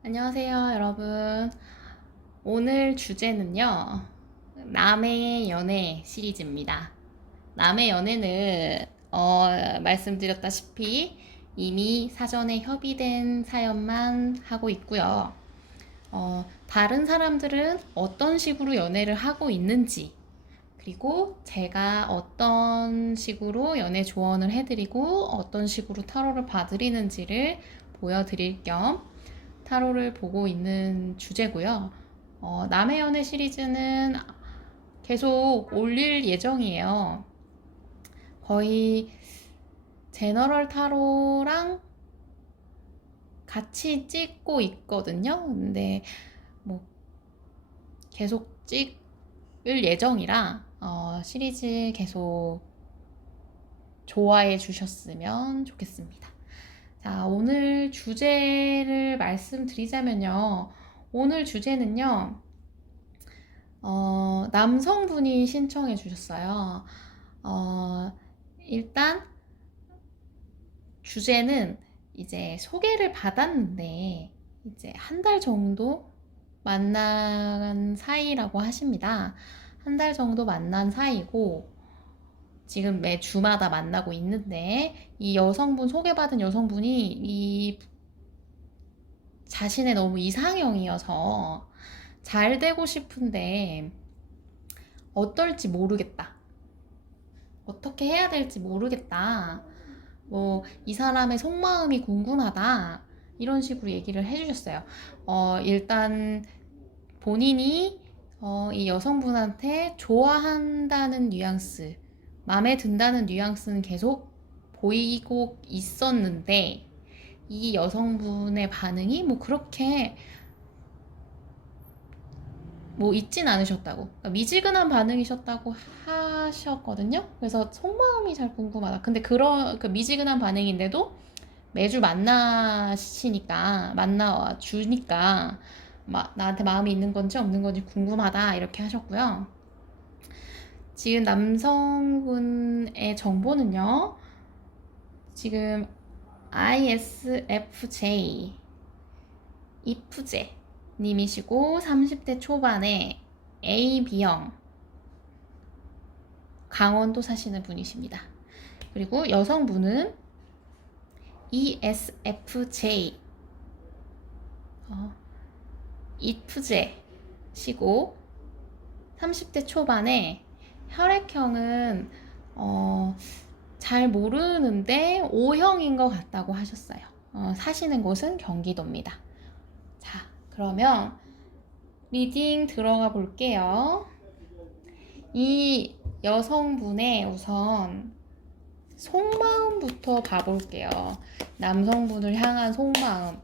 안녕하세요, 여러분. 오늘 주제는요, 남의 연애 시리즈입니다. 남의 연애는, 말씀드렸다시피 이미 사전에 협의된 사연만 하고 있고요. 다른 사람들은 어떤 식으로 연애를 하고 있는지, 그리고 제가 어떤 식으로 연애 조언을 해드리고 어떤 식으로 타로를 봐드리는지를 보여드릴 겸 타로를 보고 있는 주제고요. 남의 연애 시리즈는 계속 올릴 예정이에요. 거의 제너럴 타로랑 같이 찍고 있거든요. 근데 뭐 계속 찍을 예정이라 시리즈 계속 좋아해 주셨으면 좋겠습니다. 자, 오늘 주제를 말씀드리자면요. 오늘 주제는요, 남성분이 신청해 주셨어요. 일단, 주제는 이제 소개를 받았는데, 이제 한 달 정도 만난 사이라고 하십니다. 한 달 정도 만난 사이고, 지금 매 주마다 만나고 있는데 이 여성분 소개받은 여성분이 이 자신의 너무 이상형이어서 잘 되고 싶은데 어떨지 모르겠다. 어떻게 해야 될지 모르겠다. 뭐 이 사람의 속마음이 궁금하다. 이런 식으로 얘기를 해주셨어요. 일단 본인이 이 여성분한테 좋아한다는 뉘앙스, 마음에 든다는 뉘앙스는 계속 보이고 있었는데 이 여성분의 반응이 뭐 그렇게 뭐 있진 않으셨다고, 그러니까 미지근한 반응이셨다고 하셨거든요. 그래서 속마음이 잘 궁금하다. 근데 그런 그 미지근한 반응인데도 매주 만나시니까 만나 주니까 나한테 마음이 있는 건지 없는 건지 궁금하다 이렇게 하셨고요. 지금 남성분의 정보는요, 지금 ISFJ 이프제 님이시고 30대 초반에 AB형 강원도 사시는 분이십니다. 그리고 여성분은 ESFJ 이프제시고 30대 초반에 혈액형은 잘 모르는데 O형인 것 같다고 하셨어요. 사시는 곳은 경기도입니다. 자, 그러면 리딩 들어가 볼게요. 이 여성분의 우선 속마음부터 봐볼게요. 남성분을 향한 속마음.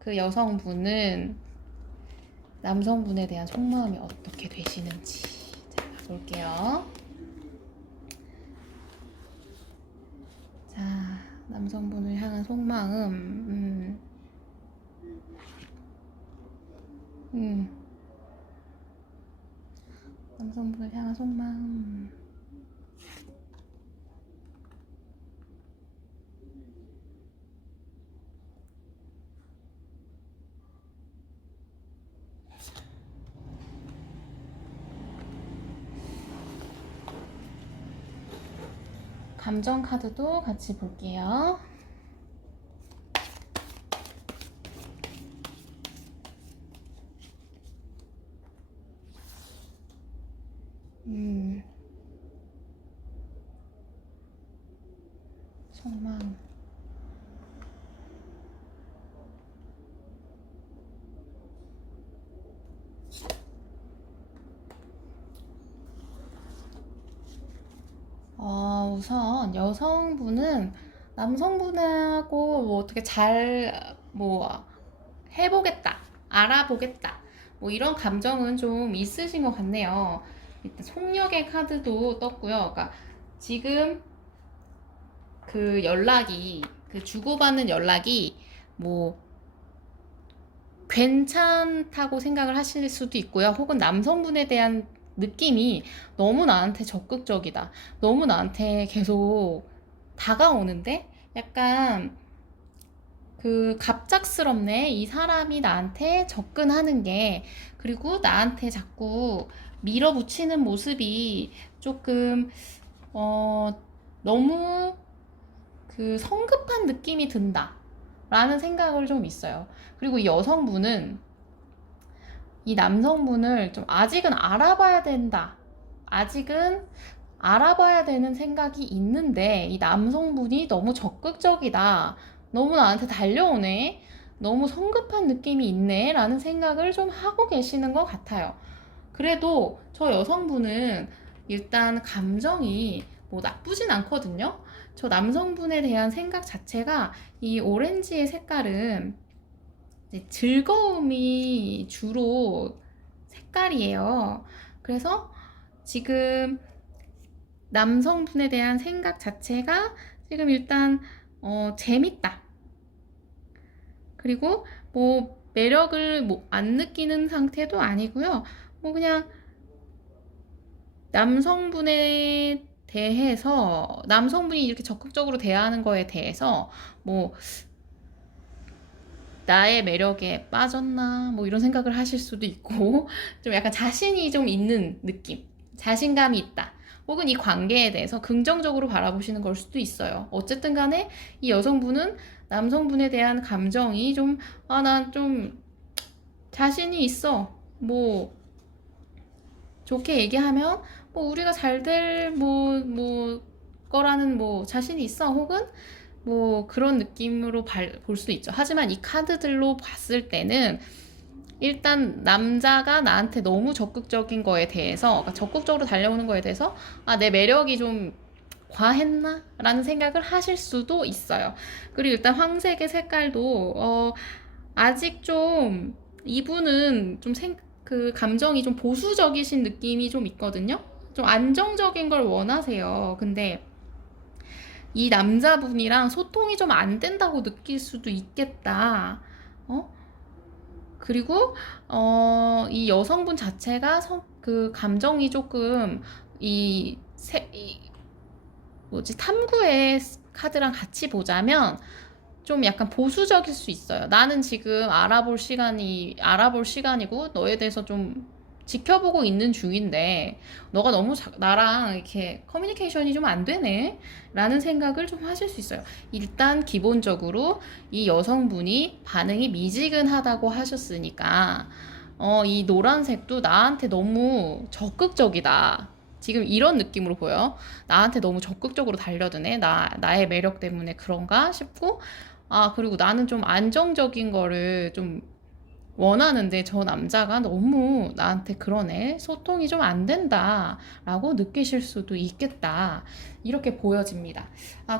그 여성분은 남성분에 대한 속마음이 어떻게 되시는지. 자, 볼게요. 자, 남성분을 향한 속마음. 남성분을 향한 속마음. 감정 카드도 같이 볼게요. 속마음. 우선 여성분은 남성분하고 뭐 어떻게 잘 뭐 해보겠다, 알아보겠다, 뭐 이런 감정은 좀 있으신 것 같네요. 일단 속력의 카드도 떴고요. 그러니까 지금 그 연락이, 그 주고받는 연락이 뭐 괜찮다고 생각을 하실 수도 있고요. 혹은 남성분에 대한 느낌이 너무 나한테 적극적이다, 너무 나한테 계속 다가오는데 약간 갑작스럽네. 이 사람이 나한테 접근하는 게, 그리고 나한테 자꾸 밀어붙이는 모습이 조금, 너무 성급한 느낌이 든다. 라는 생각을 좀 있어요. 그리고 이 여성분은 이 남성분을 좀 아직은 알아봐야 된다. 아직은 알아봐야 되는 생각이 있는데 이 남성분이 너무 적극적이다. 너무 나한테 달려오네. 너무 성급한 느낌이 있네. 라는 생각을 좀 하고 계시는 것 같아요. 그래도 저 여성분은 일단 감정이 뭐 나쁘진 않거든요. 저 남성분에 대한 생각 자체가 이 오렌지의 색깔은 즐거움이 주로 색깔이에요. 그래서 지금 남성분에 대한 생각 자체가 지금 일단 재밌다. 그리고 뭐 매력을 뭐 안 느끼는 상태도 아니고요. 뭐 그냥 남성분에 대해서 남성분이 이렇게 적극적으로 대하는 거에 대해서 뭐 나의 매력에 빠졌나 뭐 이런 생각을 하실 수도 있고 좀 약간 자신이 좀 있는 느낌, 자신감이 있다. 혹은 이 관계에 대해서 긍정적으로 바라보시는 걸 수도 있어요. 어쨌든 간에 이 여성분은 남성분에 대한 감정이 좀, 난 좀 자신이 있어. 뭐, 좋게 얘기하면, 뭐, 우리가 잘 될, 거라는 뭐, 자신이 있어. 혹은, 뭐, 그런 느낌으로 볼 수도 있죠. 하지만 이 카드들로 봤을 때는, 일단 남자가 나한테 너무 적극적인 거에 대해서, 그러니까 적극적으로 달려오는 거에 대해서, 내 매력이 좀 과했나? 라는 생각을 하실 수도 있어요. 그리고 일단 황색의 색깔도, 아직 좀, 이분은 좀 감정이 좀 보수적이신 느낌이 좀 있거든요? 좀 안정적인 걸 원하세요. 근데 이 남자분이랑 소통이 좀 안 된다고 느낄 수도 있겠다. 그리고 이 여성분 자체가 감정이 조금 이 탐구의 카드랑 같이 보자면 좀 약간 보수적일 수 있어요. 나는 지금 알아볼 시간이고 너에 대해서 좀 지켜보고 있는 중인데 너가 너무 나랑 이렇게 커뮤니케이션이 좀 안 되네 라는 생각을 좀 하실 수 있어요. 일단 기본적으로 이 여성분이 반응이 미지근하다고 하셨으니까 이 노란색도 나한테 너무 적극적이다. 지금 이런 느낌으로 보여. 나한테 너무 적극적으로 달려드네. 나의 매력 때문에 그런가 싶고, 그리고 나는 좀 안정적인 거를 좀 원하는데 저 남자가 너무 나한테 그러네. 소통이 좀 안 된다. 라고 느끼실 수도 있겠다. 이렇게 보여집니다.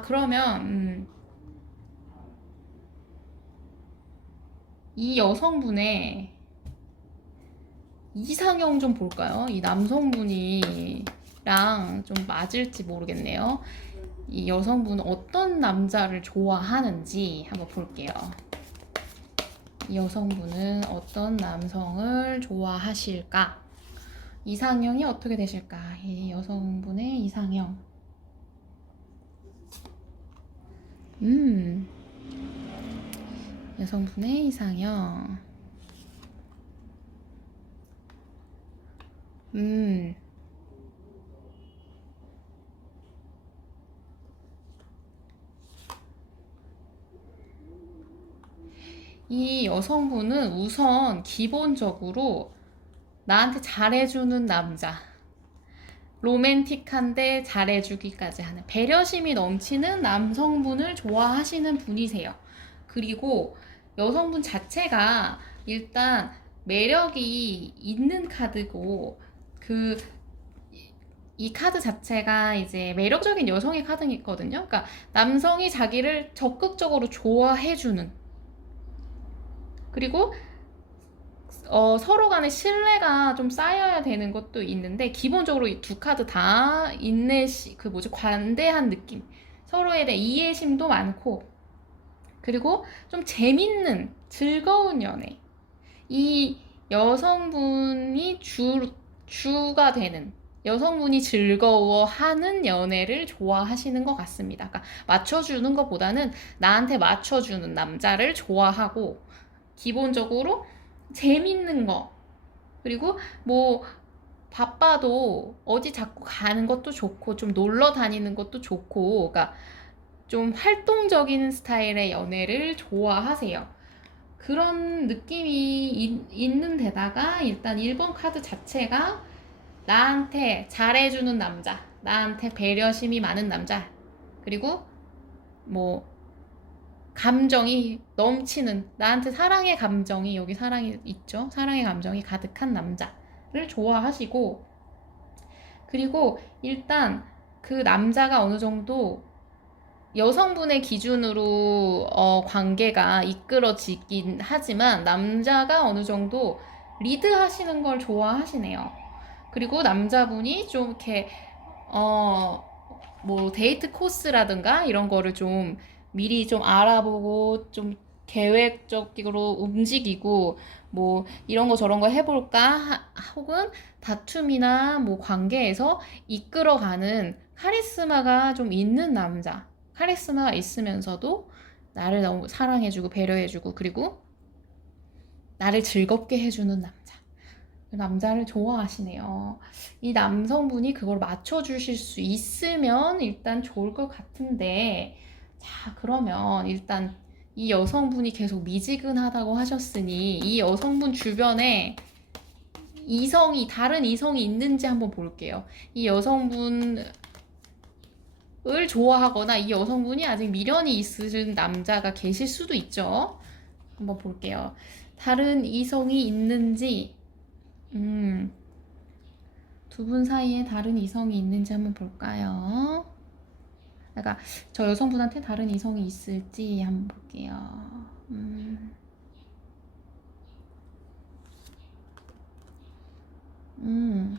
그러면, 이 여성분의 이상형 좀 볼까요? 이 남성분이랑 좀 맞을지 모르겠네요. 이 여성분은 어떤 남자를 좋아하는지 한번 볼게요. 이 여성분은 어떤 남성을 좋아하실까? 이상형이 어떻게 되실까? 이 여성분의 이상형. 여성분의 이상형. 이 여성분은 우선 기본적으로 나한테 잘해주는 남자. 로맨틱한데 잘해주기까지 하는 배려심이 넘치는 남성분을 좋아하시는 분이세요. 그리고 여성분 자체가 일단 매력이 있는 카드고 이 카드 자체가 이제 매력적인 여성의 카드거든요. 그러니까 남성이 자기를 적극적으로 좋아해주는 그리고 서로 간의 신뢰가 좀 쌓여야 되는 것도 있는데 기본적으로 이 두 카드 다 관대한 느낌 서로에 대한 이해심도 많고 그리고 좀 재밌는 즐거운 연애 이 여성분이 주가 되는 여성분이 즐거워하는 연애를 좋아하시는 것 같습니다. 그러니까 맞춰주는 것보다는 나한테 맞춰주는 남자를 좋아하고, 기본적으로 재밌는 거, 그리고 뭐 바빠도 어디 자꾸 가는 것도 좋고 좀 놀러 다니는 것도 좋고, 그러니까 좀 활동적인 스타일의 연애를 좋아하세요. 그런 느낌이 있는 데다가 일단 1번 카드 자체가 나한테 잘해주는 남자, 나한테 배려심이 많은 남자, 그리고 뭐 감정이 넘치는, 나한테 사랑의 감정이, 여기 사랑이 있죠? 사랑의 감정이 가득한 남자를 좋아하시고, 그리고 일단 그 남자가 어느 정도 여성분의 기준으로 관계가 이끌어지긴 하지만 남자가 어느 정도 리드하시는 걸 좋아하시네요. 그리고 남자분이 좀 이렇게 뭐 데이트 코스라든가 이런 거를 좀 미리 좀 알아보고 좀 계획적으로 움직이고, 뭐 이런 거 저런 거 해볼까, 혹은 다툼이나 뭐 관계에서 이끌어가는 카리스마가 좀 있는 남자, 카리스마가 있으면서도 나를 너무 사랑해주고 배려해주고, 그리고 나를 즐겁게 해주는 남자를 좋아하시네요. 이 남성분이 그걸 맞춰주실 수 있으면 일단 좋을 것 같은데, 자, 그러면 일단 이 여성분이 계속 미지근하다고 하셨으니 이 여성분 주변에 다른 이성이 있는지 한번 볼게요. 이 여성분을 좋아하거나 이 여성분이 아직 미련이 있으신 남자가 계실 수도 있죠. 한번 볼게요. 다른 이성이 있는지, 두 분 사이에 다른 이성이 있는지 한번 볼까요? 그러니까 저 여성분한테 다른 이성이 있을지 한번 볼게요. 음. 음.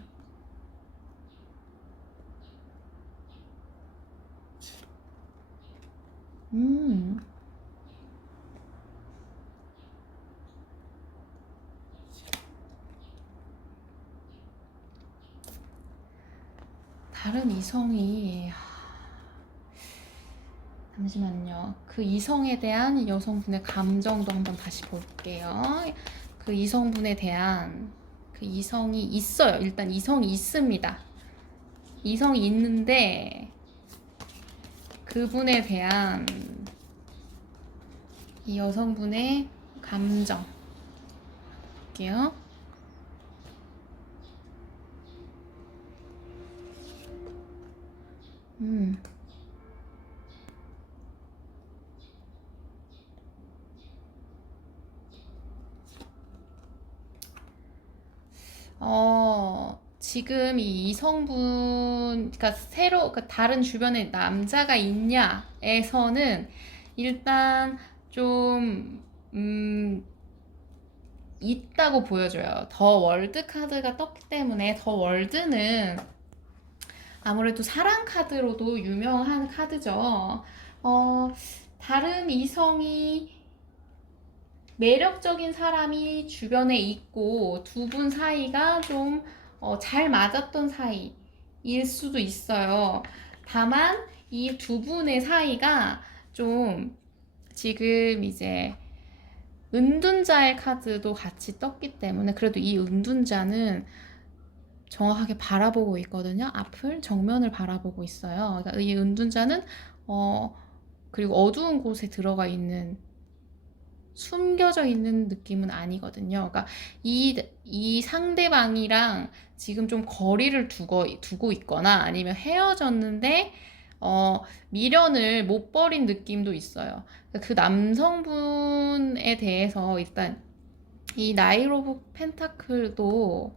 음. 다른 이성이, 잠시만요. 그 이성에 대한 여성분의 감정도 한번 다시 볼게요. 그 이성분에 대한, 그 이성이 있어요. 일단 이성이 있습니다. 이성이 있는데 그분에 대한 이 여성분의 감정 볼게요. 지금 이 이성분, 그러니까 그러니까 다른 주변에 남자가 있냐에서는 일단 좀, 있다고 보여줘요. 더 월드 카드가 떴기 때문에, 더 월드는 아무래도 사랑 카드로도 유명한 카드죠. 다른 이성이, 매력적인 사람이 주변에 있고 두 분 사이가 좀 잘 맞았던 사이일 수도 있어요. 다만 이 두 분의 사이가 좀 지금 이제 은둔자의 카드도 같이 떴기 때문에, 그래도 이 은둔자는 정확하게 바라보고 있거든요. 앞을, 정면을 바라보고 있어요. 그러니까 이 은둔자는 그리고 어두운 곳에 들어가 있는, 숨겨져 있는 느낌은 아니거든요. 그러니까 이 상대방이랑 지금 좀 거리를 두고 있거나 아니면 헤어졌는데 미련을 못 버린 느낌도 있어요. 그러니까 그 남성분에 대해서 일단 이 나인 오브 펜타클도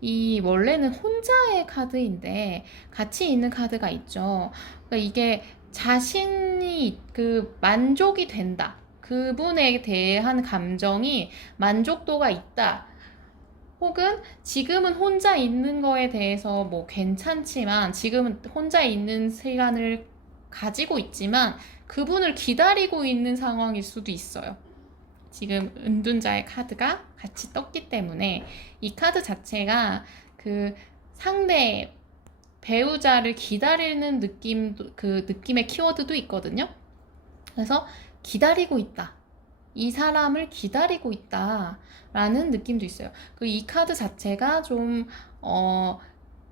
이 원래는 혼자의 카드인데 같이 있는 카드가 있죠. 그러니까 이게 자신이 그 만족이 된다, 그분에 대한 감정이 만족도가 있다, 혹은 지금은 혼자 있는 거에 대해서 뭐 괜찮지만, 지금은 혼자 있는 시간을 가지고 있지만 그분을 기다리고 있는 상황일 수도 있어요. 지금 은둔자의 카드가 같이 떴기 때문에 이 카드 자체가 그 상대 배우자를 기다리는 그 느낌의 키워드도 있거든요. 그래서 기다리고 있다. 이 사람을 기다리고 있다. 라는 느낌도 있어요. 이 카드 자체가 좀,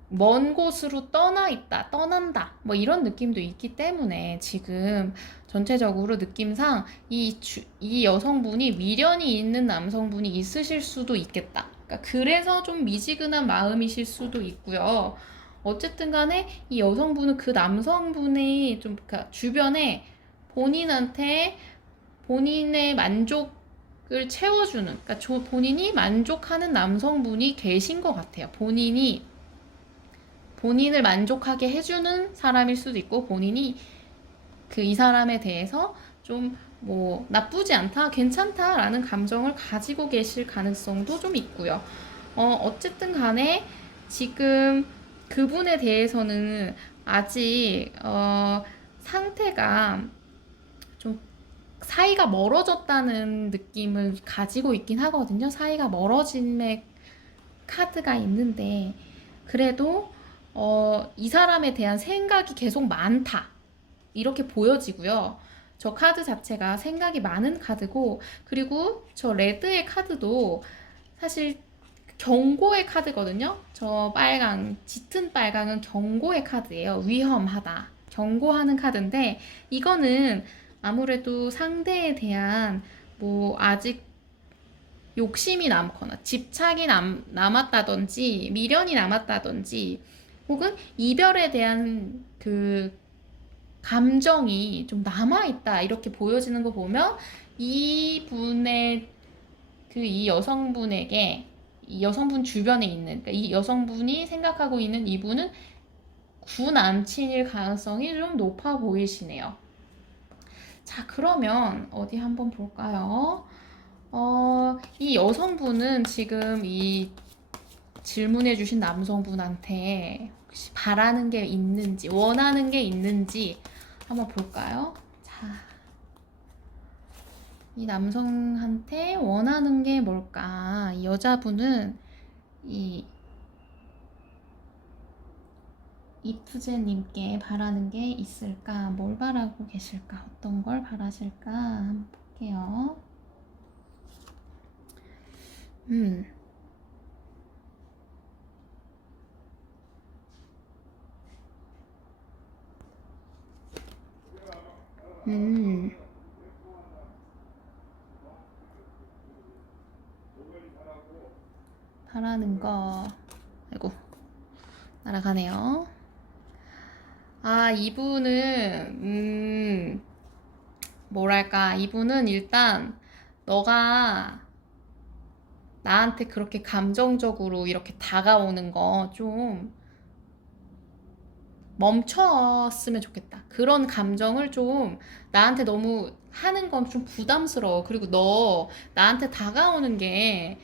먼 곳으로 떠나 있다, 떠난다, 뭐 이런 느낌도 있기 때문에 지금 전체적으로 느낌상 이 여성분이 미련이 있는 남성분이 있으실 수도 있겠다. 그러니까 그래서 좀 미지근한 마음이실 수도 있고요. 어쨌든 간에 이 여성분은 그 남성분이 좀 그러니까 주변에 본인한테 본인의 만족을 채워주는, 그러니까 본인이 만족하는 남성분이 계신 것 같아요. 본인을 만족하게 해주는 사람일 수도 있고, 본인이 이 사람에 대해서 좀 뭐 나쁘지 않다, 괜찮다라는 감정을 가지고 계실 가능성도 좀 있고요. 어쨌든 간에 지금 그분에 대해서는 아직 상태가 좀 사이가 멀어졌다는 느낌을 가지고 있긴 하거든요. 사이가 멀어짐의 카드가 있는데 그래도 이 사람에 대한 생각이 계속 많다 이렇게 보여지고요. 저 카드 자체가 생각이 많은 카드고, 그리고 저 레드의 카드도 사실 경고의 카드거든요. 저 짙은 빨강은 경고의 카드예요. 위험하다, 경고하는 카드인데, 이거는 아무래도 상대에 대한 뭐 아직 욕심이 남거나 집착이 남았다든지 미련이 남았다든지 혹은 이별에 대한 그 감정이 좀 남아있다 이렇게 보여지는 거 보면 이분의 이 여성분에게 이 여성분 주변에 있는, 그러니까 이 여성분이 생각하고 있는 이분은 구남친일 가능성이 좀 높아 보이시네요. 자, 그러면 어디 한번 볼까요? 이 여성분은 지금 이 질문해주신 남성분한테 혹시 바라는 게 있는지, 원하는 게 있는지 한번 볼까요? 자, 이 남성한테 원하는 게 뭘까? 이 여자분은 이프제님께 바라는 게 있을까? 뭘 바라고 계실까? 어떤 걸 바라실까? 한번 볼게요. 음. 바라는 거, 아이고, 날아가네요. 아, 이분은, 뭐랄까, 이분은 일단, 너가 나한테 그렇게 감정적으로 이렇게 다가오는 거 좀 멈췄으면 좋겠다. 그런 감정을 좀 나한테 너무 하는 건 좀 부담스러워. 그리고 너 나한테 다가오는 게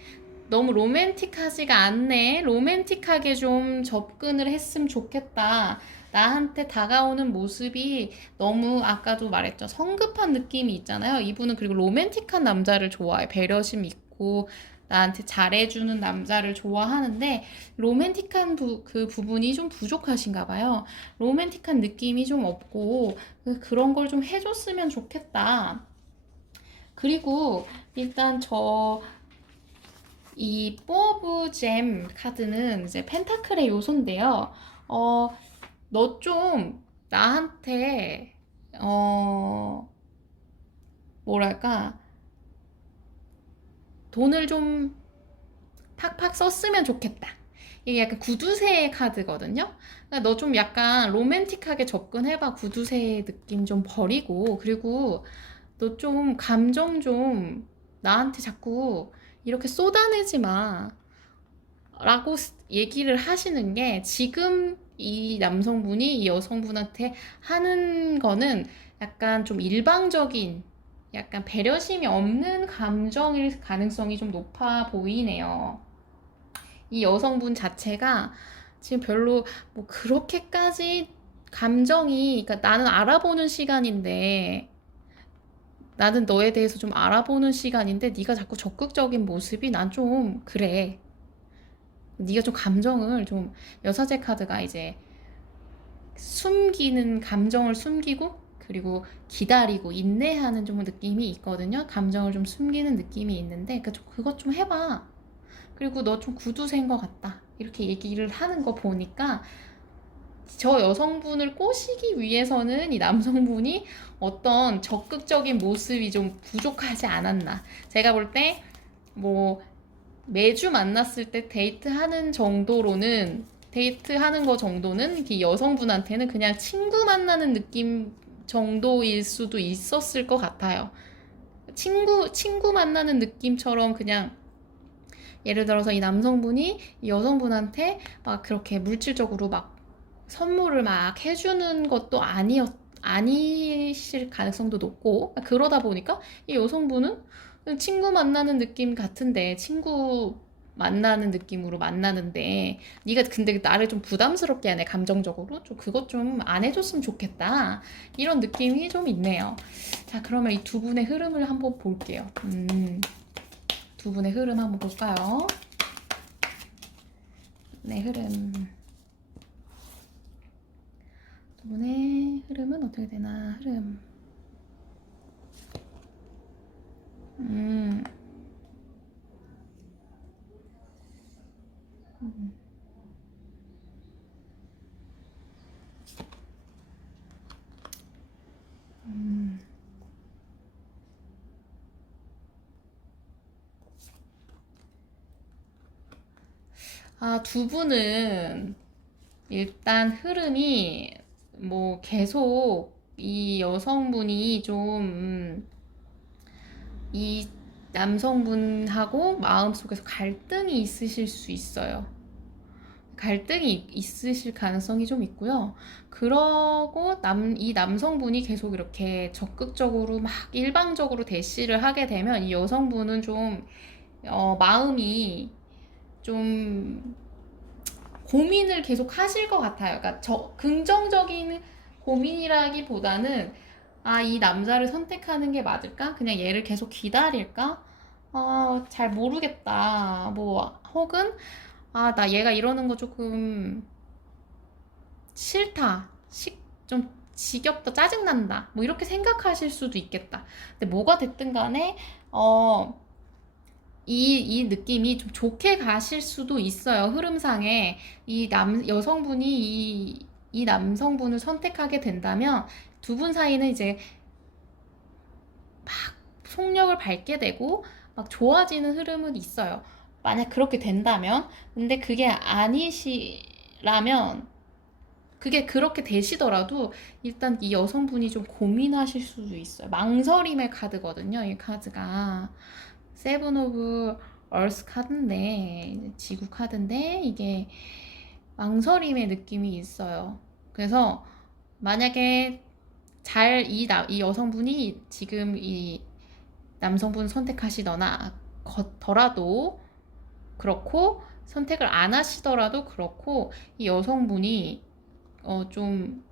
너무 로맨틱하지가 않네. 로맨틱하게 좀 접근을 했으면 좋겠다. 나한테 다가오는 모습이 너무 아까도 말했죠. 성급한 느낌이 있잖아요. 이분은 그리고 로맨틱한 남자를 좋아해. 배려심 있고 나한테 잘해주는 남자를 좋아하는데 로맨틱한 그 부분이 좀 부족하신가 봐요. 로맨틱한 느낌이 좀 없고 그런 걸 좀 해줬으면 좋겠다. 그리고 일단 이 포브 잼 카드는 이제 펜타클의 요소인데요. 너 좀 나한테 뭐랄까 돈을 좀 팍팍 썼으면 좋겠다. 이게 약간 구두쇠 카드거든요. 그러니까 너 좀 약간 로맨틱하게 접근해봐. 구두쇠 느낌 좀 버리고. 그리고 너 좀 감정 좀 나한테 자꾸 이렇게 쏟아내지 마. 라고 얘기를 하시는 게 지금 이 남성분이 이 여성분한테 하는 거는 약간 좀 일방적인 약간 배려심이 없는 감정일 가능성이 좀 높아 보이네요. 이 여성분 자체가 지금 별로 뭐 그렇게까지 감정이, 그러니까 나는 알아보는 시간인데 나는 너에 대해서 좀 알아보는 시간인데 네가 자꾸 적극적인 모습이 난 좀 그래. 네가 좀 감정을 좀 여사제 카드가 이제 숨기는 감정을 숨기고 그리고 기다리고 인내하는 좀 느낌이 있거든요. 감정을 좀 숨기는 느낌이 있는데 그것 좀 해봐. 그리고 너 좀 구두쇠인 것 같다. 이렇게 얘기를 하는 거 보니까 저 여성분을 꼬시기 위해서는 이 남성분이 어떤 적극적인 모습이 좀 부족하지 않았나. 제가 볼 때 뭐 매주 만났을 때 데이트하는 거 정도는 이 여성분한테는 그냥 친구 만나는 느낌 정도일 수도 있었을 것 같아요. 친구 만나는 느낌처럼 그냥 예를 들어서 이 남성분이 이 여성분한테 막 그렇게 물질적으로 막 선물을 막 해주는 것도 아니실 가능성도 높고 그러다 보니까 이 여성분은 친구 만나는 느낌 같은데 친구 만나는 느낌으로 만나는데 네가 근데 나를 좀 부담스럽게 하네 감정적으로 좀 그것 좀 안 해줬으면 좋겠다 이런 느낌이 좀 있네요. 자 그러면 이 두 분의 흐름을 한번 볼게요. 두 분의 흐름 한번 볼까요? 네 흐름 두 분의 흐름은 어떻게 되나 흐름 음, 음. 두 분은 일단 흐름이 뭐 계속 이 여성분이 좀 이 남성분하고 마음속에서 갈등이 있으실 수 있어요. 갈등이 있으실 가능성이 좀 있고요. 그러고 이 남성분이 계속 이렇게 적극적으로 막 일방적으로 대시를 하게 되면 이 여성분은 좀 마음이 좀 고민을 계속 하실 것 같아요. 그러니까 긍정적인 고민이라기보다는 이 남자를 선택하는 게 맞을까? 그냥 얘를 계속 기다릴까? 잘 모르겠다. 뭐 혹은 나 얘가 이러는 거 조금 싫다. 좀 지겹다. 짜증난다. 뭐 이렇게 생각하실 수도 있겠다. 근데 뭐가 됐든 간에 이 느낌이 좀 좋게 가실 수도 있어요. 흐름상에 여성분이 이 남성분을 선택하게 된다면 두 분 사이는 이제 막 속력을 밟게 되고 막 좋아지는 흐름은 있어요. 만약 그렇게 된다면 근데 그게 아니시라면 그게 그렇게 되시더라도 일단 이 여성분이 좀 고민하실 수도 있어요. 망설임의 카드거든요. 이 카드가. 세븐 오브 얼스 카드인데 지구 카드인데 이게 망설임의 느낌이 있어요. 그래서 만약에 이 여성분이 지금 이 남성분 선택하시더나 더라도 그렇고 선택을 안 하시더라도 그렇고 이 여성분이 좀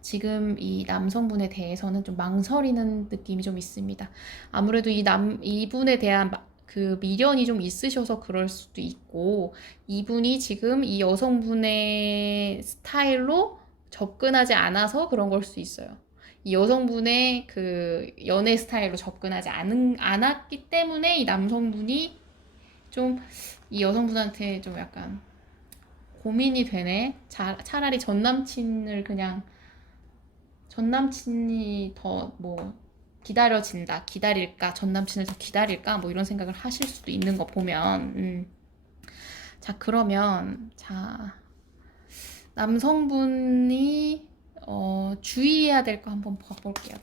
지금 이 남성분에 대해서는 좀 망설이는 느낌이 좀 있습니다. 아무래도 이분에 대한 그 미련이 좀 있으셔서 그럴 수도 있고, 이분이 지금 이 여성분의 스타일로 접근하지 않아서 그런 걸 수도 있어요. 이 여성분의 그 연애 스타일로 접근하지 않았기 때문에 이 남성분이 좀 이 여성분한테 좀 약간 고민이 되네. 차라리 전 남친이 더 뭐 기다릴까 전 남친을 더 기다릴까 뭐 이런 생각을 하실 수도 있는 거 보면 자 그러면 남성분이 주의해야 될 거 한번 봐볼게요.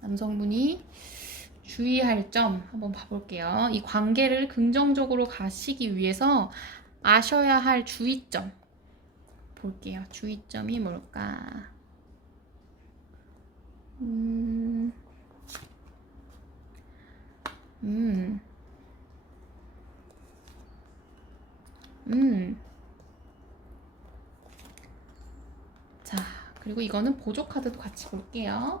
남성분이 주의할 점 한번 봐볼게요. 이 관계를 긍정적으로 가시기 위해서 아셔야 할 주의점 볼게요. 주의점이 뭘까? 음, 음, 자, 그리고 이거는 보조 카드도 같이 볼게요.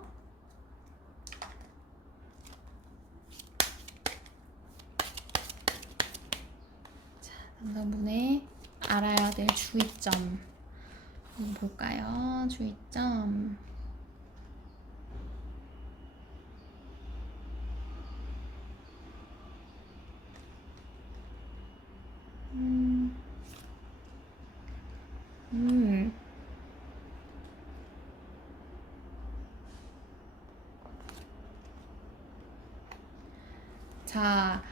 자, 남성분의 알아야 될 주의점 한번 볼까요? 주의점. 자,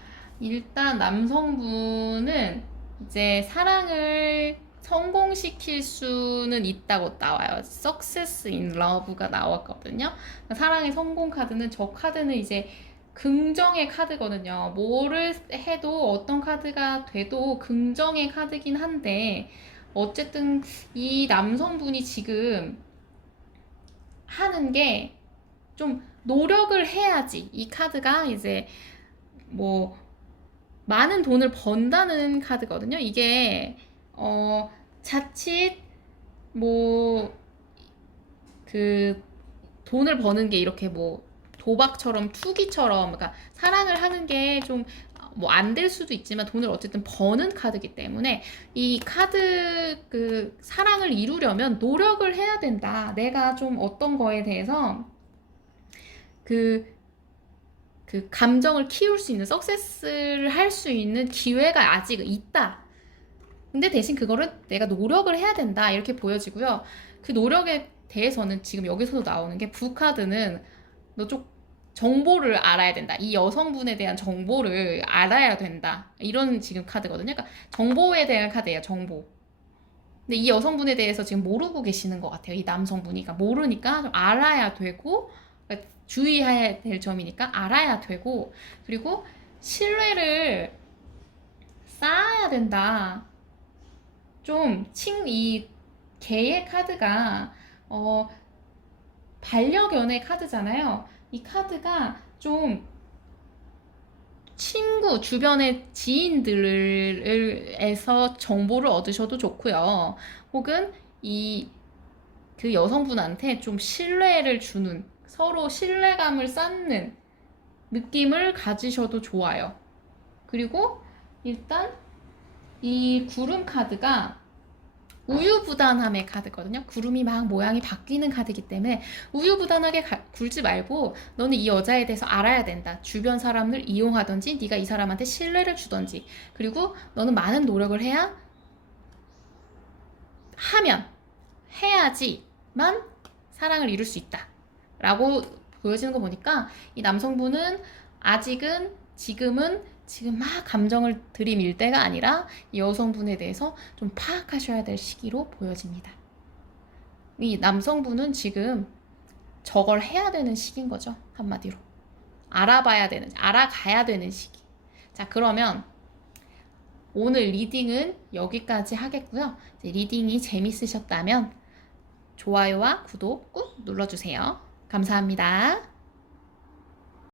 일단 남성분은 이제 사랑을 성공시킬 수는 있다고 나와요. Success in Love가 나왔거든요. 사랑의 성공 카드는, 저 카드는 이제 긍정의 카드거든요. 뭐를 해도 어떤 카드가 돼도 긍정의 카드긴 한데, 어쨌든 이 남성분이 지금 하는 게 좀 노력을 해야지. 이 카드가 이제 뭐 많은 돈을 번다는 카드거든요. 이게 자칫 뭐 그 돈을 버는 게 이렇게 뭐 도박처럼 투기처럼, 그러니까 사랑을 하는 게 좀 뭐 안 될 수도 있지만 돈을 어쨌든 버는 카드이기 때문에 이 카드 그 사랑을 이루려면 노력을 해야 된다. 내가 좀 어떤 거에 대해서 그 감정을 키울 수 있는, 석세스를 할 수 있는 기회가 아직 있다. 근데 대신 그거를 내가 노력을 해야 된다. 이렇게 보여지고요. 그 노력에 대해서는 지금 여기서도 나오는 게, 부카드는 너 좀 정보를 알아야 된다. 이 여성분에 대한 정보를 알아야 된다. 이런 지금 카드거든요. 그러니까 정보에 대한 카드예요. 정보. 근데 이 여성분에 대해서 지금 모르고 계시는 것 같아요. 이 남성분이. 그러니까 모르니까 좀 알아야 되고, 그러니까 주의해야 될 점이니까 알아야 되고, 그리고 신뢰를 쌓아야 된다. 좀 이 개의 카드가 반려견의 카드잖아요. 이 카드가 좀 친구, 주변의 지인들에서 정보를 얻으셔도 좋고요. 혹은 그 여성분한테 좀 신뢰를 주는, 서로 신뢰감을 쌓는 느낌을 가지셔도 좋아요. 그리고 일단 이 구름 카드가 우유부단함의 카드거든요. 구름이 막 모양이 바뀌는 카드이기 때문에 우유부단하게 굴지 말고, 너는 이 여자에 대해서 알아야 된다. 주변 사람을 이용하든지 네가 이 사람한테 신뢰를 주든지, 그리고 너는 많은 노력을 해야지만 사랑을 이룰 수 있다 라고 보여지는 거 보니까, 이 남성분은 아직은 지금 막 감정을 들이밀 때가 아니라 이 여성분에 대해서 좀 파악하셔야 될 시기로 보여집니다. 이 남성분은 지금 저걸 해야 되는 시기인 거죠. 한마디로 알아가야 되는 시기. 자, 그러면 오늘 리딩은 여기까지 하겠고요. 리딩이 재밌으셨다면 좋아요와 구독 꾹 눌러주세요. 감사합니다.